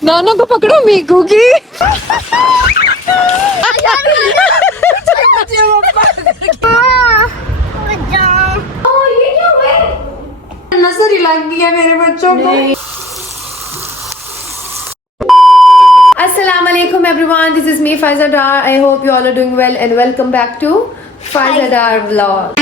नाना को पकड़ो मीकू की। नजर ही लग गया मेरे बच्चों को। Assalamu alaikum everyone, this is me Faiza Dar. I hope you all are doing well and welcome back to Faiza Dar vlog.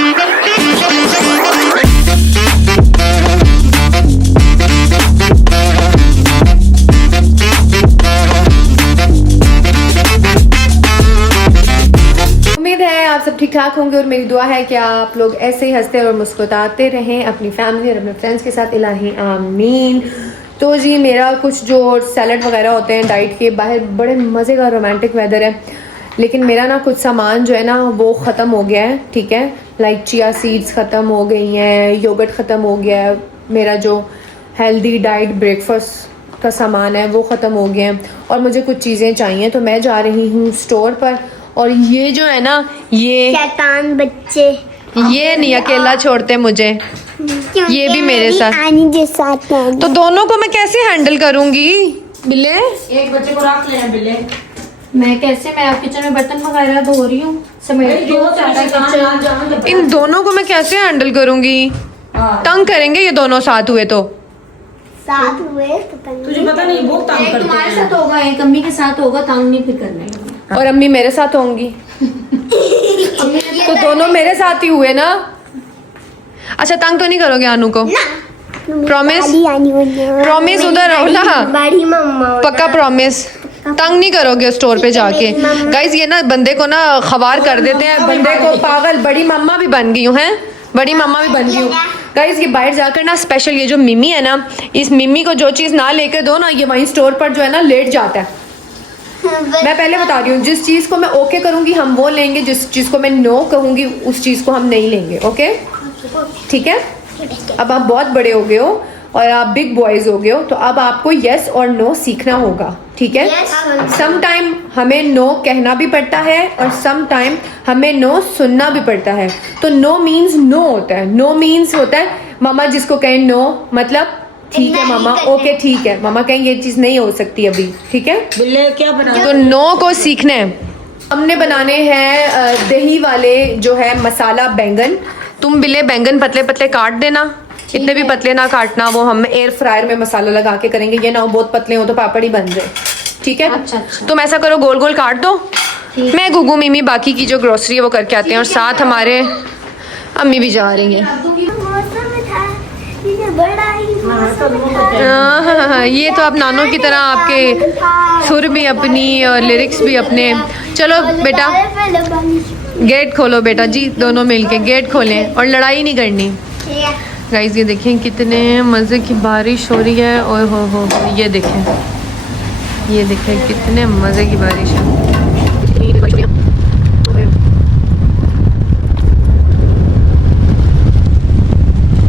उम्मीद है आप सब ठीक ठाक होंगे और मेरी दुआ है कि आप लोग ऐसे ही हंसते और मुस्कुराते रहें अपनी फैमिली और अपने फ्रेंड्स के साथ। इलाही आमीन। तो जी मेरा कुछ जो सैलड वगैरह होते हैं डाइट के, बाहर बड़े मज़े का रोमांटिक वेदर है, लेकिन मेरा ना कुछ सामान जो है ना वो ख़त्म हो गया है। ठीक है, लाइक चिया सीड्स ख़त्म हो गई हैं, योगर्ट ख़त्म हो गया है, मेरा जो हेल्दी डाइट ब्रेकफास्ट का सामान है वो ख़त्म हो गया है और मुझे कुछ चीज़ें चाहिए। तो मैं जा रही हूँ स्टोर पर और ये जो है ना ये शैतान बच्चे ये नहीं अकेला छोड़ते मुझे, ये भी मेरे साथ। आनी के साथ तो दोनों को मैं कैसे हैंडल करूंगी? बिल्ले एक बच्चे को रख ले बिल्ले। मैं कैसे, मैं किचन में बर्तन वगैरह धो रही हूँ, समेट रही हूँ। इन दोनों को मैं कैसे हैंडल करूंगी? तंग करेंगे ये दोनों साथ हुए तो। साथ हुए पता नहीं। तुझे पता नहीं बहुत तंग करते तुम्हारे हैं। साथ होगा, एक अम्मी के साथ होगा, तंग नहीं फिर करना है। और अम्मी मेरे साथ होंगी तो दोनों मेरे साथ ही हुए ना। अच्छा तंग तो नहीं करोगे अनु को? प्रॉमिस? प्रॉमिस उधर रहो ना, बड़ी मम्मा पक्का प्रॉमिस। तंग नहीं करोगे स्टोर पे जाके। गाइस ये ना बंदे को ना खवार कर देते हैं, बंदे को पागल। बड़ी मम्मा भी बन गई हूँ, हैं बड़ी मम्मा भी बन गई हूँ। गाइस ये बाहर जाकर ना स्पेशल ये जो मिमी है ना, इस मिमी को जो चीज़ ना लेकर दो ना, ये वहीं स्टोर पर जो है ना लेट जाता है। मैं पहले बता रही हूँ, जिस चीज़ को मैं ओके करूँगी हम वो लेंगे, जिस चीज़ को मैं नो कहूँगी उस चीज़ को हम नहीं लेंगे। ओके ठीक है? अब आप बहुत बड़े हो गए हो और आप बिग बॉयज हो गए हो, तो अब आपको यस और नो सीखना होगा। ठीक है? सम टाइम हमें नो कहना भी पड़ता है और सम टाइम हमें नो सुनना भी पड़ता है। तो नो मीन्स नो होता है। नो मीन्स होता है मामा जिसको कहें नो मतलब ठीक है मामा, ओके ठीक है मामा, कहें ये चीज़ नहीं हो सकती अभी। ठीक है? बिल्ले क्या बना? तो नो को सीखना है। हमने बनाने हैं दही वाले जो है मसाला बैंगन। तुम बिल्ले बैंगन पतले पतले काट देना, इतने भी पतले ना काटना, वो हम एयर फ्रायर में मसाला लगा के करेंगे। ये ना हो बहुत पतले हो तो पापड़ ही बन जाए। ठीक है? अच्छा। तुम ऐसा करो गोल गोल काट दो, मैं गुगू मिमी बाकी की जो ग्रोसरी है वो करके आते हैं और साथ हमारे अम्मी भी जा रही हैं। हाँ, ये तो आप नानों की तरह आपके सुर भी अपनी और लिरिक्स भी अपने। चलो बेटा गेट खोलो बेटा जी, दोनों मिलके गेट खोलें और लड़ाई नहीं करनी। गाइस ये देखें कितने मज़े की बारिश हो रही है। ओए हो ये देखें कितने मज़े की बारिश है।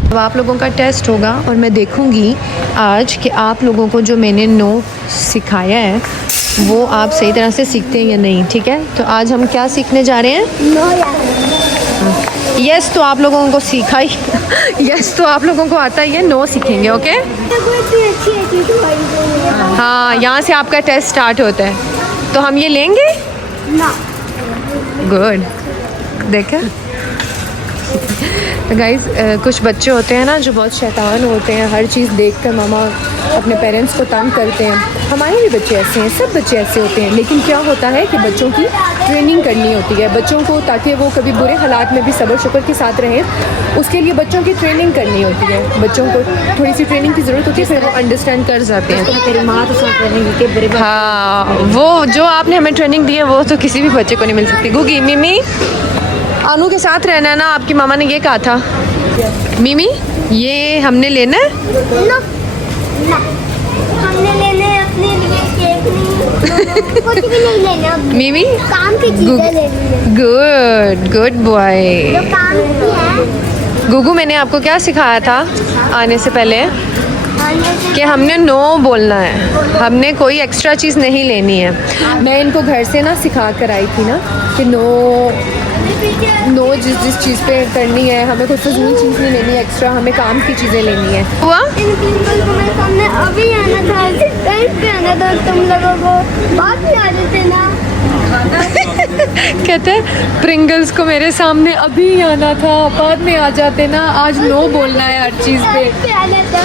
अब आप लोगों का टेस्ट होगा और मैं देखूंगी आज कि आप लोगों को जो मैंने नो सिखाया है वो आप सही तरह से सीखते हैं या नहीं। ठीक है? तो आज हम क्या सीखने जा रहे हैं? यस तो आप लोगों को सीखा ही यस तो आप लोगों को आता ही है, नो सीखेंगे। ओके हाँ, यहाँ से आपका टेस्ट स्टार्ट होता है। तो हम ये लेंगे। गुड, देखा? तो गाइज़ कुछ बच्चे होते हैं ना जो बहुत शैतान होते हैं, हर चीज़ देखकर मामा अपने पेरेंट्स को तंग करते हैं। हमारे भी बच्चे ऐसे हैं, सब बच्चे ऐसे होते हैं, लेकिन क्या होता है कि बच्चों की ट्रेनिंग करनी होती है बच्चों को, ताकि वो कभी बुरे हालात में भी सब्र शुक्र के साथ रहें। उसके लिए बच्चों की ट्रेनिंग करनी होती है, बच्चों को थोड़ी सी ट्रेनिंग की ज़रूरत होती है, फिर वो अंडरस्टैंड कर जाते हैं। तेरी माँ तो सब ट्रेनिंग के बुरे हाँ, वो जो आपने हमें ट्रेनिंग दी है वो तो किसी भी बच्चे को नहीं मिल सकती। गुगी मिमी अनु के साथ रहना है ना, आपकी मामा ने ये कहा था। मिमी ये हमने लेना है? हमने लेने अपने लिए केक नहीं, कुछ भी नहीं लेना। मिमी काम की चीजें लेनी है, गुड बॉय। जो काम की है। गुगू मैंने आपको क्या सिखाया था आने से पहले? कि हमने नो बोलना है, हमने कोई एक्स्ट्रा चीज़ नहीं लेनी है। मैं इनको घर से ना सिखा कर आई थी ना कि नो जिस चीज़ पे करनी है, हमें कुछ फजूल चीज़ नहीं लेनी है एक्स्ट्रा, हमें काम की चीज़ें लेनी है। हुआ? इन प्रिंसिपल को मेरे सामने अभी आना था। कहीं पे आना तो तुम लोगों को बात नहीं आ रही थी ना। कहते हैं प्रिंगल्स को मेरे सामने अभी आना था, बाद में आ जाते ना। आज नो बोलना है हर चीज पे। कहीं पे आना था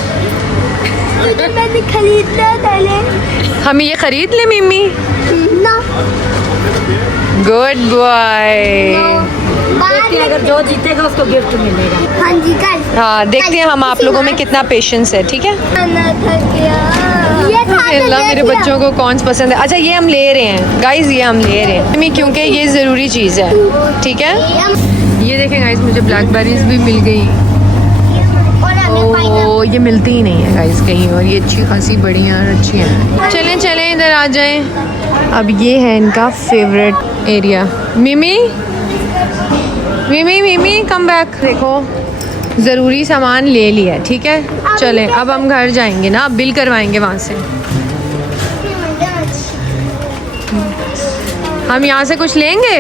मुझे, मैंने खरीदना पहले हम ये खरीद ले मिमी। ना गुड बॉय। देखते हैं, अगर जो जीतेगा उसको गिफ्ट मिलेगा। हाँ जी कल हाँ देखते हैं हम आप लोगों में कितना पेशेंस है, ठीक है। आना था क्या ये था तो अल्लाह देख मेरे लिया। बच्चों को कौन सा पसंद है। अच्छा ये हम ले रहे हैं गाइज, ये हम ले रहे हैं मिमी, क्योंकि ये ज़रूरी चीज़ है, ठीक है। ये देखें गाइज, मुझे ब्लैकबेरीज भी मिल गई। और हमें पाइनएप्पल ओ ये मिलती ही नहीं है गाइस कहीं, और ये अच्छी खासी बढ़िया अच्छी हैं। चलें चलें इधर आ जाएं। अब ये है इनका फेवरेट एरिया। मिमी मिमी मिमी कम बैक। देखो ज़रूरी सामान ले लिया, ठीक है। चलें अब हम घर जाएंगे ना, अब बिल करवाएंगे वहाँ से। हम यहाँ से कुछ लेंगे।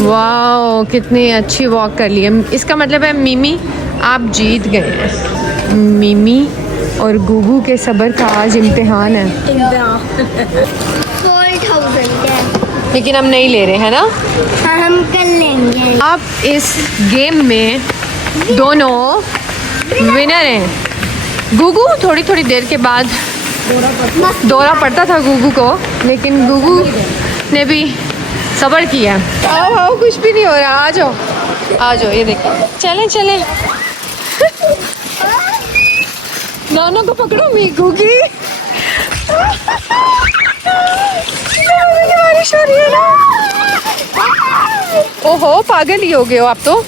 वाह कितनी अच्छी वॉक कर ली है। इसका मतलब है मिमी आप जीत गए हैं। मिमी और गुगू के सब्र का आज इम्तिहान है, 4000 है। लेकिन हम नहीं ले रहे हैं ना। हाँ हम कर लेंगे। आप इस गेम में दोनों विनर हैं। गुगू थोड़ी थोड़ी देर के बाद दौरा पड़ता था गुगू को, लेकिन गुगू ने भी सब्र किया। आओ आओ कुछ भी नहीं हो रहा, आ जाओ आ जाओ। ये देखिए चलें चलें। नाना को पकड़ो मीकू की। बारिश हो रही है ना। ओहो पागल ही हो गए हो आप तो।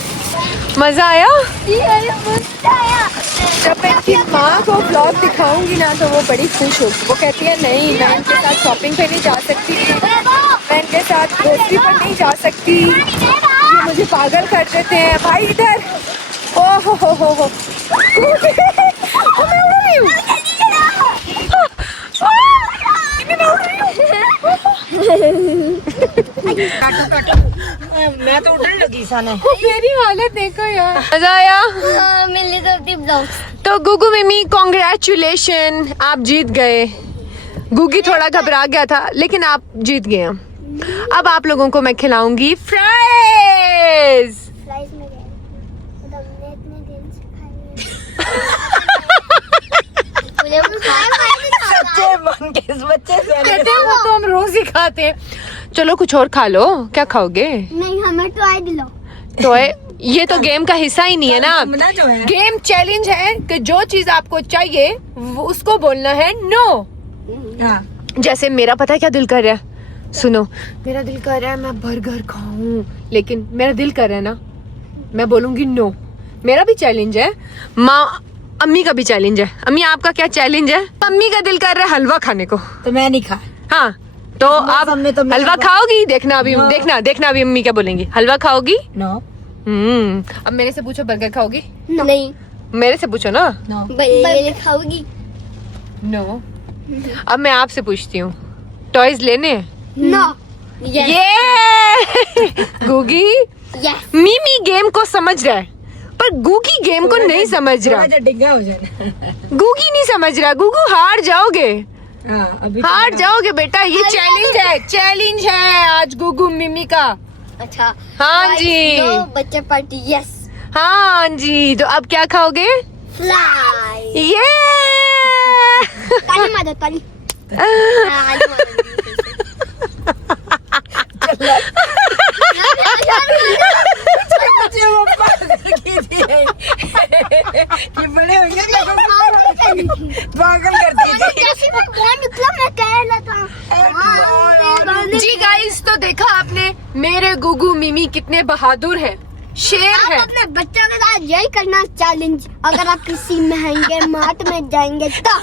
मजा आया। जब मैं इनकी माँ को ब्लॉग दिखाऊंगी ना तो वो बड़ी खुश होगी। वो कहती है नहीं मैं इनके साथ शॉपिंग पे नहीं जा सकती, मैं इनके साथ ग्रोसरी पर नहीं जा सकती, ये मुझे पागल कर देते हैं। भाई इधर ओहो हो मैं उड़ रही हूँ। मैं तो उड़ने लगी साने। मेरी हालत देखो यार। मजा आया। मिलने तो अपनी ब्लॉग्स। तो गुगू मिमी कॉन्ग्रेचुलेशन, आप जीत गए। गुगी थोड़ा घबरा गया था लेकिन आप जीत गए। अब आप लोगों को मैं खिलाऊंगी फ्राइज। फ्राइज में गए तो हमने इतने दिन से खाई मुझे भी बच्चे बन के इस बच्चे से कहते हैं वो तो हम रोज ही खाते हैं। चलो कुछ और खा लो, क्या खाओगे? नहीं हमें ट्राई दिलाओ। तो ये तो गेम का हिस्सा ही नहीं है ना। ना जो है गेम चैलेंज है कि जो चीज आपको चाहिए वो उसको बोलना है नो। हाँ। जैसे मेरा पता है क्या दिल कर रहा है, सुनो। मेरा दिल कर रहा है मैं बर्गर खाऊं, लेकिन मेरा दिल कर रहा है ना, मैं बोलूंगी नो। मेरा भी चैलेंज है, माँ अम्मी का भी चैलेंज है। अम्मी आपका क्या चैलेंज है? अम्मी का दिल कर रहा है हलवा खाने को। तो मैं नहीं खा। हाँ तो आप हमने तो हलवा खाओगी? देखना अभी, देखना अभी अम्मी क्या बोलेंगी। हलवा खाओगी? नो अब मेरे से पूछो बर्गर खाओगी? नहीं मेरे से पूछो ना। नो बर्गर खाओगी? नो। अब मैं आपसे पूछती हूँ, टॉयज लेने हैं? नो। ये गुगी यस। मिमी गेम को समझ रहा है पर गुगी गेम को नहीं समझ रहा। डिग्गा हो जाए। गुगी नहीं समझ रहा। गुगू हार जाओगे, हाँ अभी हार जाओगे बेटा। ये चैलेंज है, चैलेंज है आज गुगू मिमी का। अच्छा हाँ जी। नो बच्चे पार्टी यस। हाँ जी। तो अब क्या खाओगे? फ्लाई। ये ताली मारो ताली। ताली मारो। बच्चे वो पागल की थी कि बड़े होंगे पागल करती थी। जैसे मैं बाहर निकला मैं कह रहा था। जी गाइस, तो देखा आपने मेरे गुगू मिमी कितने बहादुर हैं, शेर आप है। अपने बच्चों के साथ यही करना चैलेंज, अगर आप किसी महंगे मार्ट में जाएंगे तो।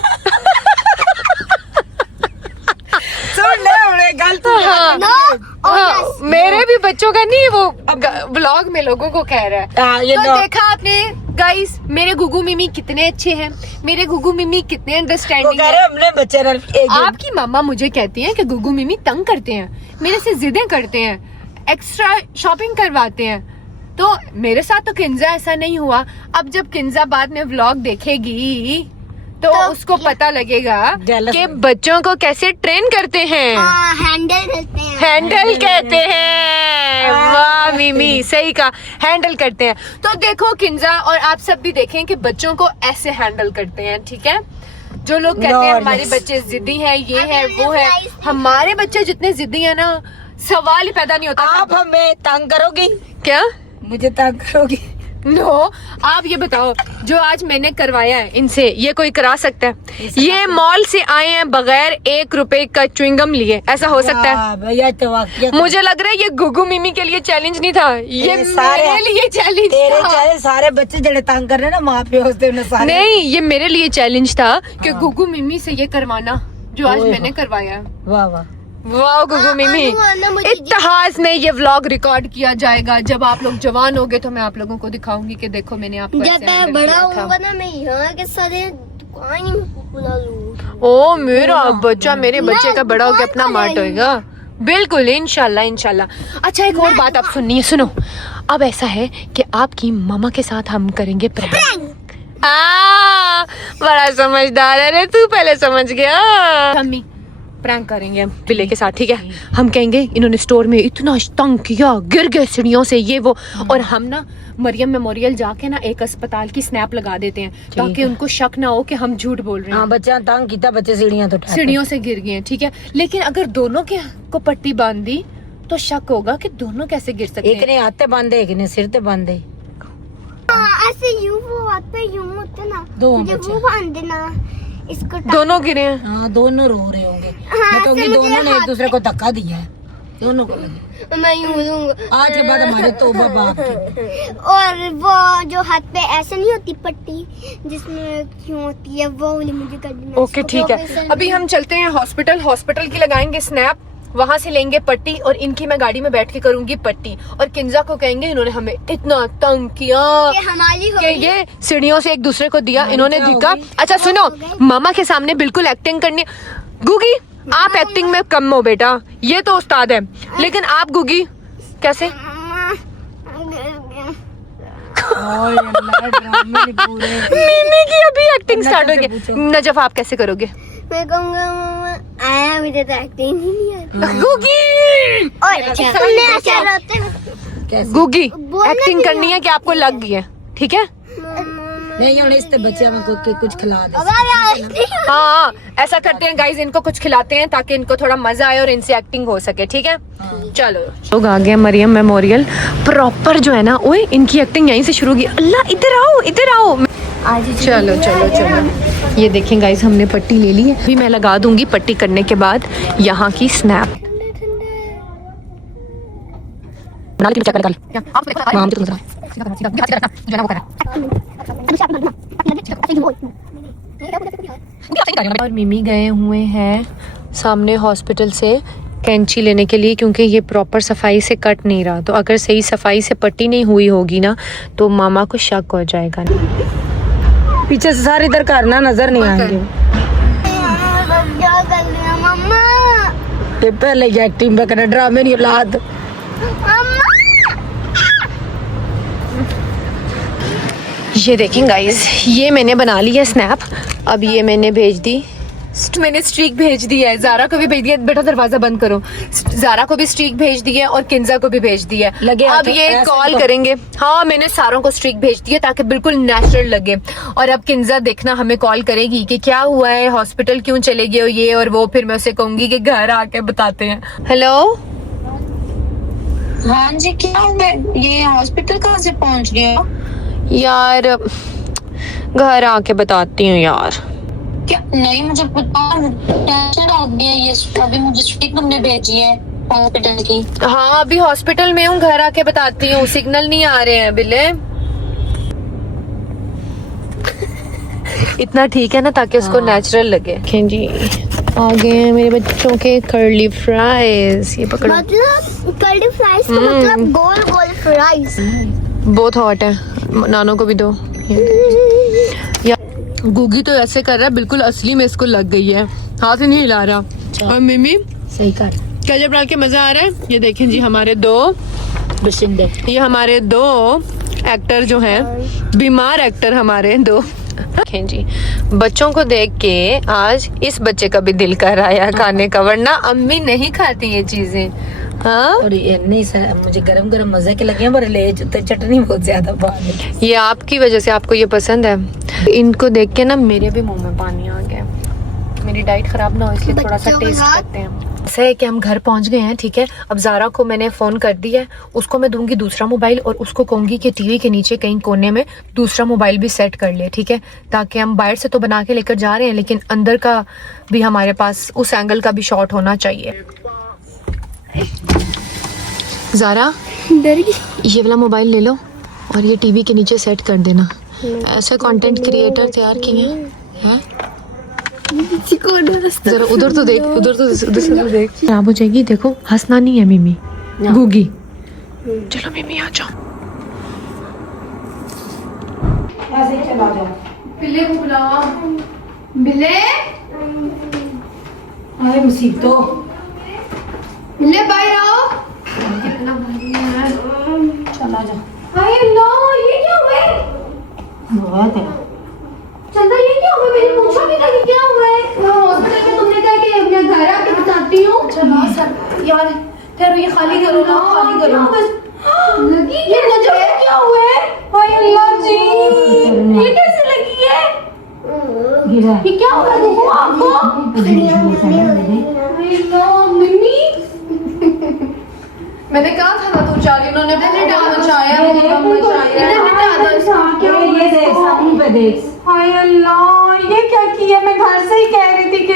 सुन ले उन्हें गलत हाँ, नो और हाँ, यस। मेरे भी बच्चों का नहीं, वो ब्लॉग में लोगों को कह रहा है। हाँ ये तो नो देखा आपने गाइस मेरे गुगू मिमी कितने अच्छे हैं, मेरे गुगू मिमी कितने वो अंडरस्टैंडिंग कह है। रहे हमने बच्चे एक आपकी मम्मा मुझे कहती हैं कि गुगू मिमी तंग करते हैं, मेरे से जिदें करते हैं। एक्स्ट्रा शॉपिंग करवाते हैं। तो मेरे साथ तो किंजा ऐसा नहीं हुआ। अब जब किंजा बाद में व्लॉग देखेगी तो उसको पता लगेगा कि बच्चों को कैसे ट्रेन करते हैं। हैंडल करते हैं। हैंडल कहते हैं। वाह मिमी, सही कहा, हैंडल करते हैं। तो देखो किंजा और आप सब भी देखें कि बच्चों को ऐसे हैंडल करते हैं, ठीक है। जो लोग कहते हैं हमारे बच्चे जिद्दी हैं, ये है वो है, हमारे बच्चे जितने जिद्दी हैं ना, सवाल ही पैदा नहीं होता। आप हमें तंग करोगी? क्या मुझे तंग करोगी? नो, आप ये बताओ, जो आज मैंने करवाया है इनसे, ये कोई करा सकता है? ये मॉल से आए हैं बगैर 1 रुपए का च्युइंगम लिए, ऐसा हो सकता है? भैया तो वाकई मुझे लग रहा है ये गुगू मिमी के लिए चैलेंज नहीं था, ये सारे- मेरे लिए चैलेंज तेरे था। चाहे सारे बच्चे जड़े तंग कर रहे हैं ना माँ प्यो से उन्हें सारे। नहीं, ये मेरे लिए चैलेंज था कि गुगू मिमी से ये करवाना जो आज ओए मैंने करवाया। वाह वाह। वाह गुगू मिमी, इत्तेहास में ये व्लॉग रिकॉर्ड किया जाएगा। जब आप लोग जवान होगे तो मैं आप लोगों को दिखाऊंगी कि देखो मैंने आपको जब ऐसे मैं हैंडल बड़ा किया था। होऊंगा ना, मैं यहाँ के सारे दुकान ही खुला लूँ। ओ मेरा बच्चा, मेरे बच्चे का बड़ा होकर अपना मार्ट होएगा। बिल्कुल, इंशाल्लाह इंशाल्लाह। अच्छा, एक और बात आप सुनिए, सुनो। अब ऐसा है कि आपकी मामा के साथ हम करेंगे प्रैंक। बड़ा समझदार है रे तू, पहले समझ गया। मम्मी प्रैंक करेंगे हम बिल्ले के साथ, ठीक है। हम कहेंगे इन्होंने स्टोर में इतना तंग किया, गिर गए सीढ़ियों से, ये वो। और हम ना मरियम मेमोरियल जाके ना एक अस्पताल की स्नैप लगा देते हैं ताकि उनको शक ना हो कि हम झूठ बोल रहे हैं। हाँ, बच्चा तंग किया, बच्चे सीढ़ियाँ तो ठहर। सीढ़ियों से गिर गए हैं, ठीक है। लेकिन अगर दोनों के को पट्टी बांध दी तो शक होगा कि दोनों कैसे गिर सकते एक हैं। ने हाथ पे बांधे, एक ने सिर पे बांधे। ऐसे यूं वो हाथ पे यूं होते ना, दो मुझे बच्चे। वो बांध देना इसको। दोनों गिरे हैं। हाँ, दोनों रो रहे होंगे। हाँ, मैं कहूँगी ऐसे मुझे दोनों ने एक हाथ दूसरे को धक्का दिया है, दोनों को लगे। मैं यूं लूंगा। आज के बाद हमारे तौबा बाप की। और वो जो हाथ पे ऐसे नहीं होती पट्टी जिसमें क्यों होती है, वो वाली मुझे कर देना। ओके, इसको ठीक है। प्रोफेसर अभी हम चलते हैं हॉस्पिटल। हॉस्पिटल की लगाएंगे स्नैप, वहां से लेंगे पट्टी और इनकी मैं गाड़ी में बैठ के करूंगी पट्टी। और किंजा को कहेंगे इन्होंने हमें इतना तंग किया कि हमारी हो कि गई। ये सीढ़ियों से एक दूसरे को दिया, इन्होंने क्या हो धिक्का। गई? अच्छा सुनो, मामा के सामने बिल्कुल एक्टिंग करनी। गुगी, आप एक्टिंग में कम हो बेटा, ये तो उस्ताद है। लेकिन आप गुगी कैसे? ओए अल्लाह, ड्रामे नहीं पूरे। मिमी की अभी एक्टिंग स्टार्ट नजर से होगी। पूछो। नजफ आप कैसे करोगे? मैं कहूँगा मामा आया, मुझे तो एक्टिंग ही नहीं आती। गुगी, और तुमने ऐसे रोते हो। कैसे? गुगी बोलना एक्टिंग नहीं करनी है कि आपको लग गई है, ठीक है? नहीं होने इससे बच्चे में कुछ खिला दे। हाँ, ऐसा करते हैं गाइज, इनको कुछ खिलाते हैं ताकि इनको थोड़ा मजा आए और इनसे एक्टिंग हो सके, ठीक है। चलो, लोग आ गए मरियम मेमोरियल प्रॉपर जो है ना। ओए, इनकी एक्टिंग यहीं से शुरू होगी। अल्लाह, इधर आओ, इधर आओ। चलो चलो चलो, ये देखें गाइज, हमने पट्टी ले ली है। अभी मैं लगा दूंगी पट्टी करने के बाद यहाँ की स्नैप। और मिमी गए हुए हैं सामने हॉस्पिटल से कैंची लेने के लिए, क्योंकि ये प्रॉपर सफाई से कट नहीं रहा। तो अगर सही सफाई से पट्टी नहीं हुई होगी ना तो मामा को शक हो जाएगा। पीछे से सारे इधर करना, नजर नहीं आएंगे। क्या कर लिया मम्मा? ये पहले एक्टिंग में करना, ड्रामे नहीं औलाद। ये देखें गाइज, ये मैंने बना ली है स्नैप। अब ये मैंने भेज दी, मैंने स्ट्रीक भेज दी है। ज़ारा को भी भेज दिया। बेटा दरवाजा बंद करो। ज़ारा को भी स्ट्रीक भेज दी है और किंजा को भी भेज दी है। लगे अब ये ऐसे कॉल तो- करेंगे। हाँ, मैंने सारों को स्ट्रीक भेज दी है ताकि बिल्कुल नेचुरल लगे। और अब किंजा देखना हमें कॉल करेगी कि क्या हुआ है, हॉस्पिटल क्यों चले गए हो, ये और वो। फिर मैं उसे कहूंगी कि घर आके बताते हैं। हेलो, हाँ जी, क्या हुआ? ये हॉस्पिटल कहाँ से पहुँच गए हो? यार घर आके बताती हूँ यार। क्या नहीं, मुझे पता, टेंशन हो गई है। ये अभी मुझे स्ट्रिक तुमने भेजी है हॉस्पिटल की। हाँ, अभी हॉस्पिटल में हूँ, घर आके बताती हूँ। सिग्नल नहीं आ रहे हैं बिल्ले। इतना ठीक है ना, ताकि उसको नेचुरल लगे। देखें जी, आ गए हैं मेरे बच्चों के कर्ली फ्राइज। ये पकड़ो, मतलब कर्ली फ्राइज का मतलब गोल गोल फ्राइज। बहुत हॉट है, नानो को भी दो। या गुगी तो ऐसे कर रहा है बिल्कुल असली में इसको लग गई है, हाथ ही नहीं हिला रहा। और मिमी सही कर। गजब बना के मजा आ रहा है। ये देखें जी हमारे दो बशिंदे। ये हमारे दो एक्टर जो हैं, बीमार एक्टर हमारे दो। देखें जी बच्चों को देख के आज इस बच्चे का भी दिल कर आया खाने का, वरना अम्मी नहीं खाती ये चीजें। हाँ और ये नहीं सर, मुझे गरम गरम मजे के लगे हैं, पर ले चटनी बहुत ज्यादा पानी। ये आपकी वजह से, आपको ये पसंद है। इनको देख के ना मेरे भी मुंह में पानी आ गया। मेरी डाइट खराब ना हो इसलिए थोड़ा सा टेस्ट करते हैं। ऐसा है कि हम घर पहुंच गए हैं, ठीक है। अब ज़ारा को मैंने फ़ोन कर दिया है, उसको मैं दूंगी दूसरा मोबाइल और उसको कहूँगी कि टीवी के नीचे कहीं कोने में दूसरा मोबाइल भी सेट कर ले, ठीक है। ताकि हम बाहर से तो बना के लेकर जा रहे हैं, लेकिन अंदर का भी हमारे पास उस एंगल का भी शॉट होना चाहिए। ज़ारा ये वाला मोबाइल ले लो और ये टीवी के नीचे सेट कर देना। ऐसे कंटेंट क्रिएटर तैयार किए हैं। जरा उधर तो देख, उधर से तो देख। खराब हो जाएगी। देखो हंसना नहीं है मिमी, गूगी। चलो मिमी आ जाओ। ऐसे ही चला जाओ। बिल्ले को बुलाओ। बिल्ले अरे मुसीबतो। बिल्ले बाहर आओ। कितना भारी है। चला जाओ। हाय अल्लाह, ये क्या हुआ है? बहुत है। चंदा ये क्या हुआ? मैंने पूछा भी था कि क्या हुआ है। हॉस्पिटल में तुमने कहा कि मैं घर आके बताती हूँ। चला सर यार, ठहरो ये खाली करो ना, खाली करो। लगी ये नजर क्या हुआ है? हाय अल्लाह जी, ये कैसे लगी है? गिरा। ये क्या हो रहा है? देखो आपको। हाय अल्लाह मम्मी, मैंने कहा था ना तुम चाली, उन्होंने बहुत मचाया, बहुत मचाया। ये देख सामने पे देख। हाय अल्लाह, ये क्या किया? मैं घर से ही कह रही थी कि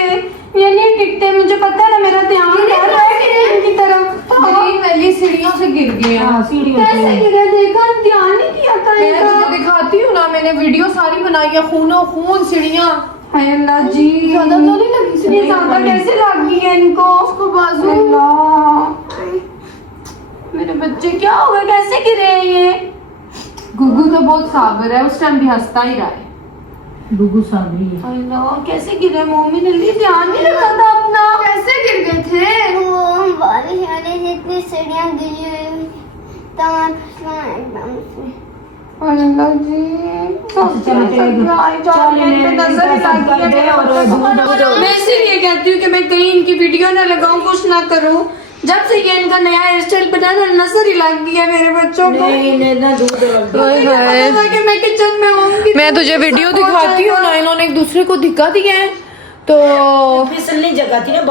ये नहीं टिकते, मुझे पता है ना, मेरा ध्यान कर रहा है इनकी तरफ। ग्रीन वैली सीढ़ियों से गिर गए। हाँ, सीढ़ियों से। कैसे गिरे? देखा, ध्यान नहीं किया था इनका। मैं तुझे दिखाती हूँ ना, मैंने वीडियो सारी बनाई है। खूनो खून सीढ़ियाँ। हाय अल्लाह जी, ज्यादा तो नहीं लगी सीढ़ी? ज्यादा कैसे लगी है इनको? उसको बाजू। मेरे बच्चे क्या हो गए, कैसे गिरे हैं ये? गुगू तो बहुत साबर है, उस टाइम भी हंसता ही रहा है। गुगू साबरी है। अल्लाह कैसे गिरे? मम्मी ने ध्यान नहीं रखा था अपना। कैसे गिर गए थे? वो बारिश आने से इतनी सीढ़ियाँ गिरी हुई थी, तमाम फिसला एकदम से। अल्लाह जी, मैं इसीलिए कहती हूँ कि मैं कहीं इनकी वीडियो ना लगाऊं, कुछ ना करूँ। जब से ये इनका नया हेयर स्टाइल बना ना, नजर ही लग गया मेरे बच्चों को। कि मैं किचन में होंगी। मैं तुझे वीडियो दिखाती हूँ ना, इन्होंने एक दूसरे को धिक्का दिया है। तो फिसलने जगह थी ना,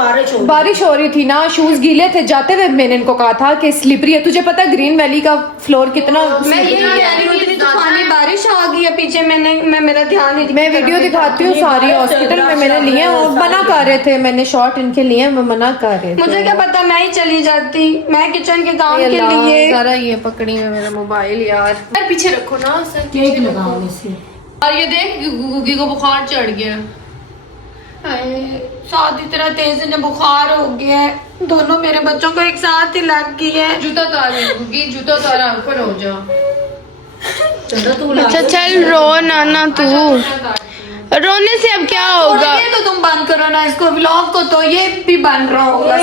बारिश हो रही थी ना, शूज गीले थे। जाते हुए मैंने इनको कहा था कि स्लिपरी है। तुझे पता है ग्रीन वैली का फ्लोर कितना स्लिपरी है? बारिश आ गई है पीछे, मैं मेरा ध्यान नहीं। मैं वीडियो दिखाती हूँ सारी, हॉस्पिटल में मैंने लिए हैं और मना कर रहे थे। मैंने शॉर्ट इनके लिए मैं मना कर रहे थे। मुझे क्या पता, मैं ही चली जाती, मैं किचन के काम के लिए। सारा ये पकड़ी है मेरा मोबाइल यार। पीछे रखो ना सर, केक लगाओ इसे। और ये देख गुगी को बुखार चढ़ गया। साथ इतना तेज इन्हें बुखार हो गया है, दोनों मेरे बच्चों को एक साथ ही लग गई है। जूता उतार गुगी, जूता उतारा, ऊपर हो जा। अच्छा चल रो ना तू, रोने से अब क्या होगा? ये तो तुम बंद करो ना इसको, व्लॉग को, तो ये भी बन रहा होगा।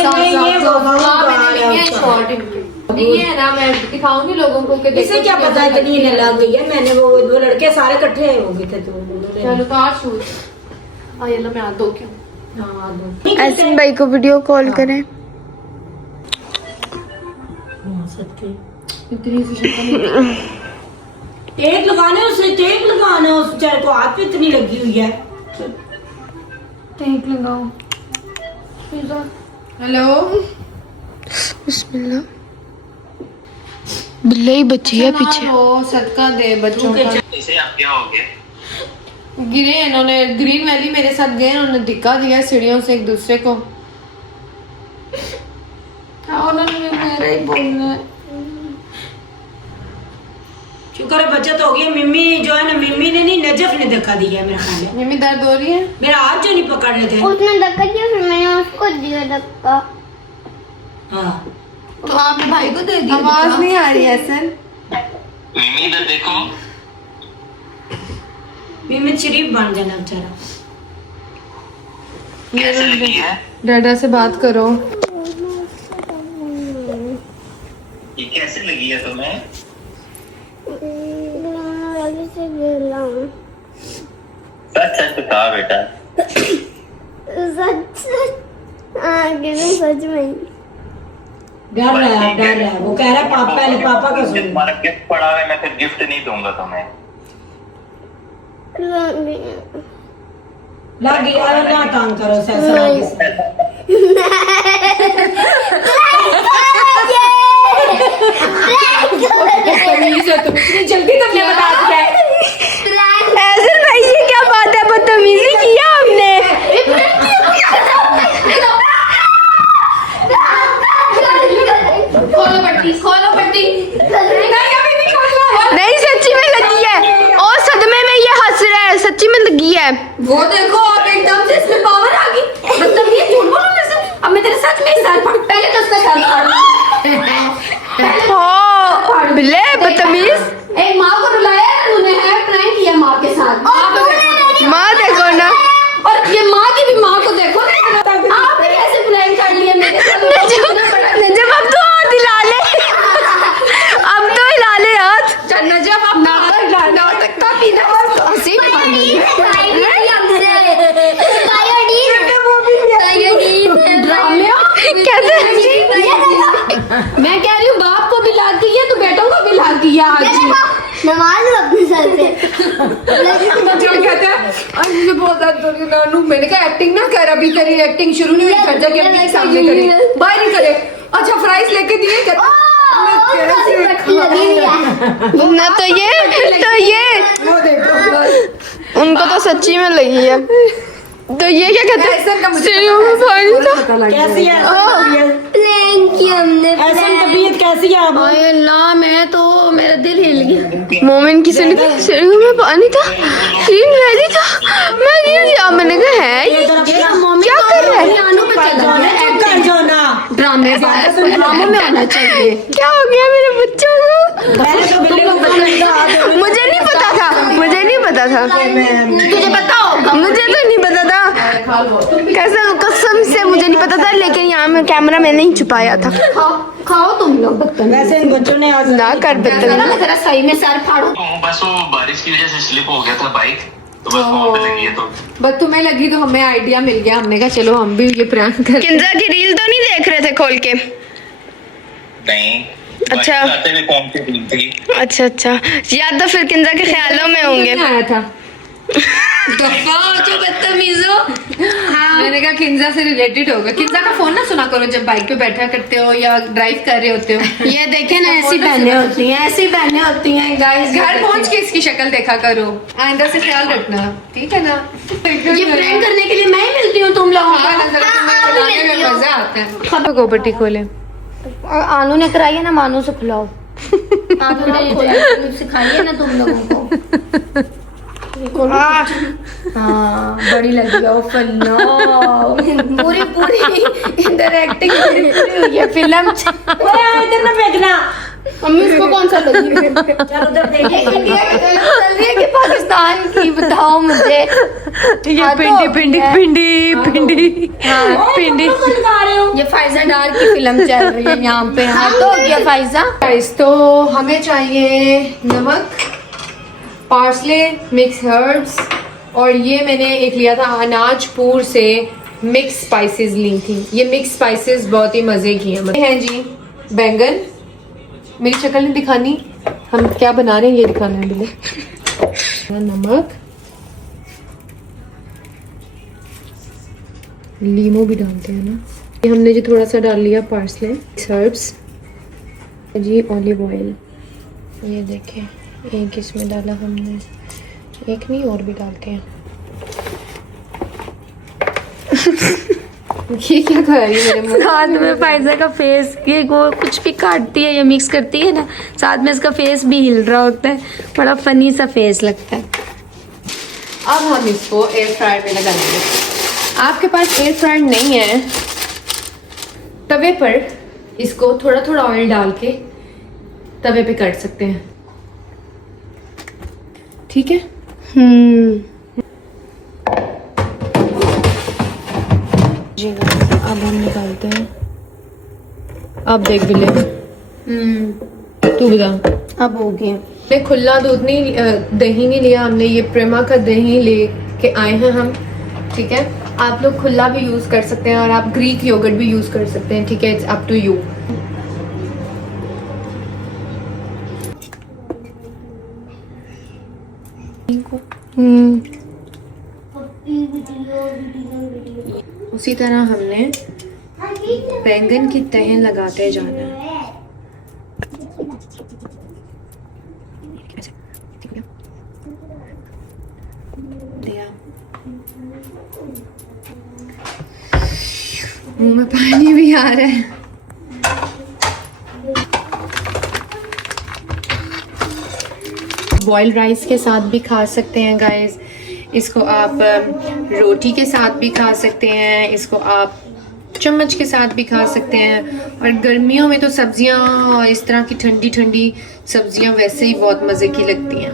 ये है ना, मैं दिखाऊंगी लोगों को कि इसे क्या पता इतनी इन्हें लग गई है। मैंने वो लड़के सारे इकट्ठे हो गए थे, तो चलो कार शूज आइए मैं आता हूँ। क्यों ऐसे भाई को वीडियो कॉल करें। इतनी सी शक्ल टेप लगाना है उसे, टेप लगाना है उस चार को, हाथ पे इतनी लगी हुई है। टेप लगाओ। हेलो बिस्मिल्लाह। बिल्ली ही बची है पीछे। वो सदका दे बच्चों का। इसे आप क्या हो गया? गिरे इन्होंने, ग्रीन वैली मेरे साथ गए, उन्होंने धिक्का दिया सीढ़ियों से एक दूसरे को। उन्होंने मेरा ही बोलना है। शुक्र है बचत हो गई। मिम्मी जो है ना, मिम्मी ने नहीं, नजफ ने धक्का दिया है मेरा ख्याल है। मिमी दर्द हो रही है? मेरा हाथ जो नहीं पकड़ रहे थे। उसने धक्का दिया, फिर मैंने उसको दिया धक्का। हाँ, तो आपने भाई को दे दिया। आवाज नहीं आ रही है सर। मिमी इधर देखो। मिम्मी शरीफ बन जाना बेचारा। कैसे लगी है? डाडा से बात करो। ये कैसे लगी है तुम्हें? सच सच बता बेटा। सच में डर रहा है, डर रहा है। वो कह रहा है पापा, पहले पापा का सुन। तुम्हारा गिफ्ट पड़ा है, मैं फिर गिफ्ट नहीं दूंगा तुम्हें। लग गया ना, तंग करो सैसा। जल्दी तुमने बता दिया है। ऐसे भाई ये क्या बात है, बदतमीजी किया हमने। खोलो पट्टी, खोलो पट्टी। नहीं सच्ची में लगी है, और सदमे में ये हंस रहा है, सच्ची में लगी है। वो देखो अब एकदम से इसमें पावर आ गई। मतलब ये झूठ बोलो मेरे से। अब मैं तेरे सच में ही सर फाड़, पहले तो उसका सर फाड़। हाँ बिल्ले बदतमीज। एक माँ को रुलाया ना तूने, है प्रैंक किया माँ के साथ। माँ देखो ना, और ये माँ की भी माँ को देखो ना, आपने कैसे प्रैंक कर लिया मेरे साथ। जब अब तो हाथ हिला ले, अब तो हिला ले हाथ। जब आप नाटकता पीना हंसी मैं कह रही हूँ बाप को भी ला दिया तो बेटों को भी ला दिया आज। नमाज लो अपने सर से। जो कहता है और मुझे बहुत ज्यादा नानू, मैंने कहा एक्टिंग ना कर, अभी तेरी एक्टिंग शुरू नहीं हुई, घर जाके अपने सामने करे, बाहर नहीं करे। अच्छा फ्राइज लेके दिए क्या? ना तो ये वो देखो उनको तो सच्ची में लगी है। तो ये क्या कहते ऐसा का हैं, मुझे सीढ़ियों में पानी था। पता लग गया। कैसी है प्लैंक किया हमने। ऐसा तबीयत कैसी है अब? हाय अल्लाह, मैं तो मेरा दिल हिल गया। मोमिन की सीढ़ियों में पानी था, सीन वैली था, मैं गिर गया। मैंने कहा है ये क्या कर रहा है, आनू पे चला गया। चुप कर जाओ ना। ड्रामे ड्रामों में आना चाहिए। क्या हो गया मेरे बच्चों को। मैंने तो बिल्ली को मुझे नहीं पता था, मुझे नहीं पता था, तुझे पता होगा। मुझे तो नहीं पता था, कसम से मुझे नहीं पता था। लेकिन यहाँ में कैमरा मैंने ही छुपाया था। खाओ तुम लोग बदतमीज। वैसे इन बच्चों ने आज ना कर बदतमीजी। मैं तेरा सही में सर फाड़ू। बस वो बारिश की वजह से स्लिप हो गया था बाइक, तो बस वहाँ पे लगी है। तो बस तुम्हें लगी तो हमें आइडिया मिल गया, हमने कहा चलो हम भी ये प्रैंक कर। किंजा की रील तो नहीं देख रहे थे खोल के? नहीं। अच्छा। बाइक चलाते हुए कौन सी फिल्म थी? अच्छा अच्छा, या तो फिर किंजा के ख्यालों में होंगे। आया था जो बदतमीजो। मैंने कहा किंजा से रिलेटेड होगा। किंजा का फोन ना सुना करो जब बाइक पे बैठा करते हो या ड्राइव कर रहे होते हो। ये देखे ना, ऐसी बहनें होती हैं, ऐसी बहनें होती हैं गाइस। घर पहुंच के इसकी शक्ल देखा करो, आइंदा से ख्याल रखना, ठीक है ना। ये प्रैंक करने के लिए मैं ही मिलती हूँ तुम लोगों हाँ, को। नजर तुम्हें चलाने में मजा आता है। तो गोपट्टी खोले। आनू ने कराई है ना, मानू से खुलाओ। सिखाइए ना तुम लोगों को। हाँ बड़ी लगी है पूरी पूरी इधर एक्टिंग पूरी पूरी हुई है फिल्म। इधर ना फेंकना। मम्मी उसको कौन सा लगी? चल उधर फेंक। इंडिया की फिल्म चल रही है कि पाकिस्तान की, बताओ मुझे। ये पिंडी पिंडी पिंडी पिंडी पिंडी। ये फाइजा डार की फिल्म चल रही है यहाँ पे। हाँ तो हो गया फाइजा। गाइस तो हमें चाहिए नमक, पार्सले, मिक्स हर्ब्स, और ये मैंने एक लिया था अनाजपुर से, मिक्स स्पाइसेस ली थी। ये मिक्स स्पाइसेस बहुत ही मज़े की हैं जी। बैंगन, मेरी शक्ल नहीं दिखानी, हम क्या बना रहे हैं ये दिखाना है बिल्ले। नमक, लीमू भी डालते हैं ना। ये हमने जो थोड़ा सा डाल लिया पार्सले, हर्ब्स जी, ऑलिव ऑयल, ये देखें एक इसमें डाला हमने, एक नहीं और भी डालते हैं। ये क्या कर रही है मेरे मुंह? साथ में फाइजा का फेस, ये वो कुछ भी काटती है या मिक्स करती है ना, साथ में इसका फेस भी हिल रहा होता है, बड़ा फनी सा फेस लगता है। अब हम इसको एयर फ्रायर में लगाएंगे। आपके पास एयर फ्रायर नहीं है, तवे पर इसको थोड़ा थोड़ा ऑयल डाल के तवे पे कर सकते हैं, ठीक है। जी अब हम निकालते हैं। अब देख बिल्ले, तू बता। अब हो गया। हमने खुला दूध नहीं दही नहीं लिया, हमने ये प्रेमा का दही लेके आए हैं हम, ठीक है। आप लोग खुला भी यूज कर सकते हैं और आप ग्रीक योगर्ट भी यूज कर सकते हैं, ठीक है। It's up to you. उसी तरह हमने बैंगन की तह लगाते जाना है। दिया। मुंह में पानी भी आ रहा है। बॉइल्ड राइस के साथ भी खा सकते हैं गाइस। इसको आप रोटी के साथ भी खा सकते हैं, इसको आप चम्मच के साथ भी खा सकते हैं। और गर्मियों में तो सब्जियां और इस तरह की ठंडी ठंडी सब्जियां वैसे ही बहुत मज़े की लगती हैं।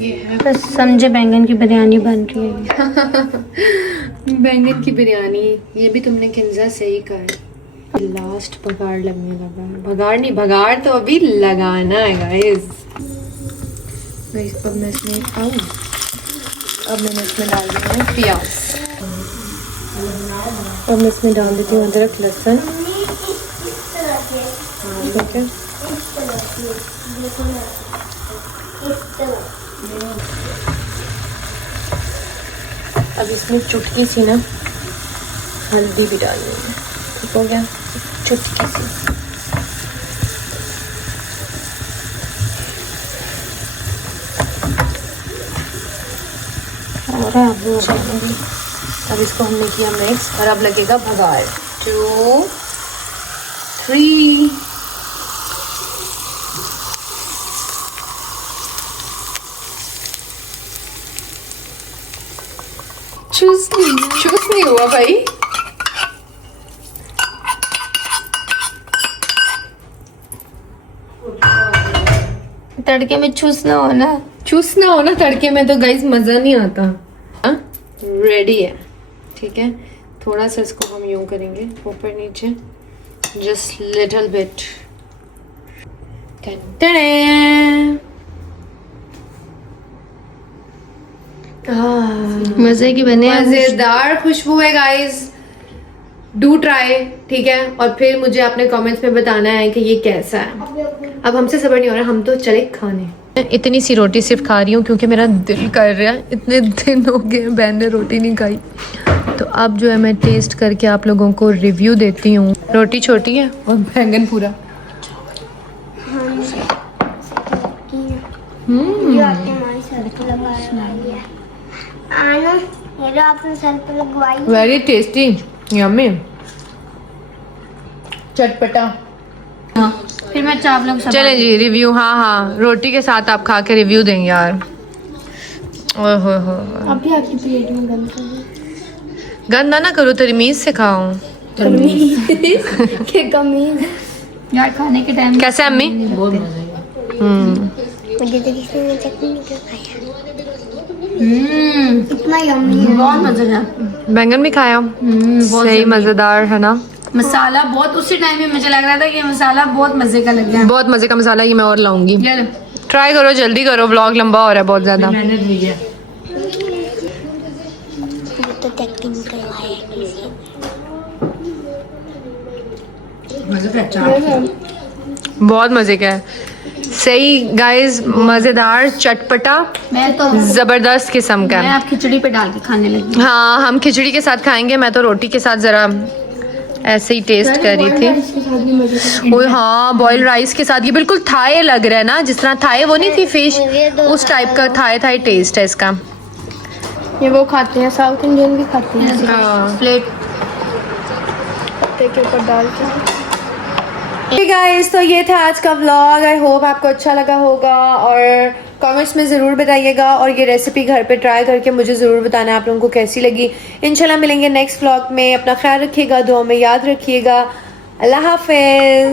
ये है बस समझे बैंगन की बिरयानी बन रही है। बैंगन की बिरयानी। ये भी तुमने किंजा से ही कहा है। लास्ट भगाड़ लगने लगा है। भगाड़ नहीं, भगाड़ तो अभी लगाना है गाइस। अब मैं इसमें अब मैंने इसमें डाल दिया है प्याज। अब मैं इसमें डाल देती हूँ अदरक लहसुन, ठीक है। अब इसमें चुटकी सी ना हल्दी भी डालनी है, ठीक हो गया। चुटकी सी और अब इसको हमने किया मिक्स और अब लगेगा भगाड़। 2 3 चूस नहीं हुआ भाई। तड़के में चूसना हो ना तड़के में तो गाइस मज़ा नहीं आता। रेडी है, ठीक है। थोड़ा सा इसको हम यूं करेंगे ऊपर नीचे, जस्ट लिटिल बिट। मजे की बने हैं। मजेदार खुशबू है गाइस। डू ट्राई, ठीक है। और फिर मुझे अपने कमेंट्स में बताना है कि ये कैसा है। अब हमसे सब्र नहीं हो रहा, हम तो चले खाने। इतनी सी रोटी सिर्फ खा रही हूँ क्योंकि मेरा दिल कर रहा है। इतने दिन हो गए बहन ने रोटी नहीं खाई, तो अब जो है मैं टेस्ट करके आप लोगों को रिव्यू देती हूँ। रोटी छोटी है और बैंगन पूरा। जो आपने हमारे सर पे लगाया आना, ये जो आपने सर पे लगवाई। वेरी टेस्टी, यम्मी, चटपटा। फिर मैं चावलों के चलें जी रिव्यू। हाँ, रोटी के साथ आप खा के रिव्यू देंगे यार। ओहो हो, अभी आपकी प्लेट में गंद कर गंदा ना करो, तमीज से खाओ। के कमीज यार खाने के टाइम। कैसे अम्मी? मुझे तो किसी ने चटनी नहीं खाया। इतना यम्मी है। बहुत मजे का। बैंगन भी खाया, सही मजेदार है ना। मसाला बहुत उसी टाइम में मुझे लग रहा था कि मसाला बहुत मजे का लग गया। बहुत मजे का मसाला, ये मैं और लाऊंगी। ये लो। ट्राई करो, जल्दी करो, व्लॉग लंबा हो रहा है बहुत ज्यादा। मैंने भी है। तो टेक्टिंग करवाया किसी मजे का अचार। बहुत मजे का है, सही गाइस, मजेदार, चटपटा, मैं तो जबरदस्त किस्म का मैं है। आप खिचड़ी पे डाल के खाने लगी। हाँ, हम खिचड़ी के साथ खाएंगे। मैं तो रोटी के साथ जरा ऐसे ही टेस्ट कर रही थी। ओ हाँ, बॉइल्ड राइस के साथ। ये बिल्कुल थाई लग रहा है ना, जिस तरह थाई वो नहीं थी फिश, उस टाइप का थाई टेस्ट है इसका। ये वो खाते हैं, साउथ इंडियन भी खाते हैं। हाँ। प्लेट पत्ते के ऊपर डाल के। Hey guys, तो ये था आज का व्लॉग। आई होप आपको अच्छा लगा होगा और कमेंट्स में ज़रूर बताइएगा। और ये रेसिपी घर पे ट्राई करके मुझे ज़रूर बताना है आप लोगों को कैसी लगी। इंशाल्लाह मिलेंगे नेक्स्ट व्लॉग में। अपना ख्याल रखिएगा, दुआ में याद रखिएगा। अल्लाह हाफिज़।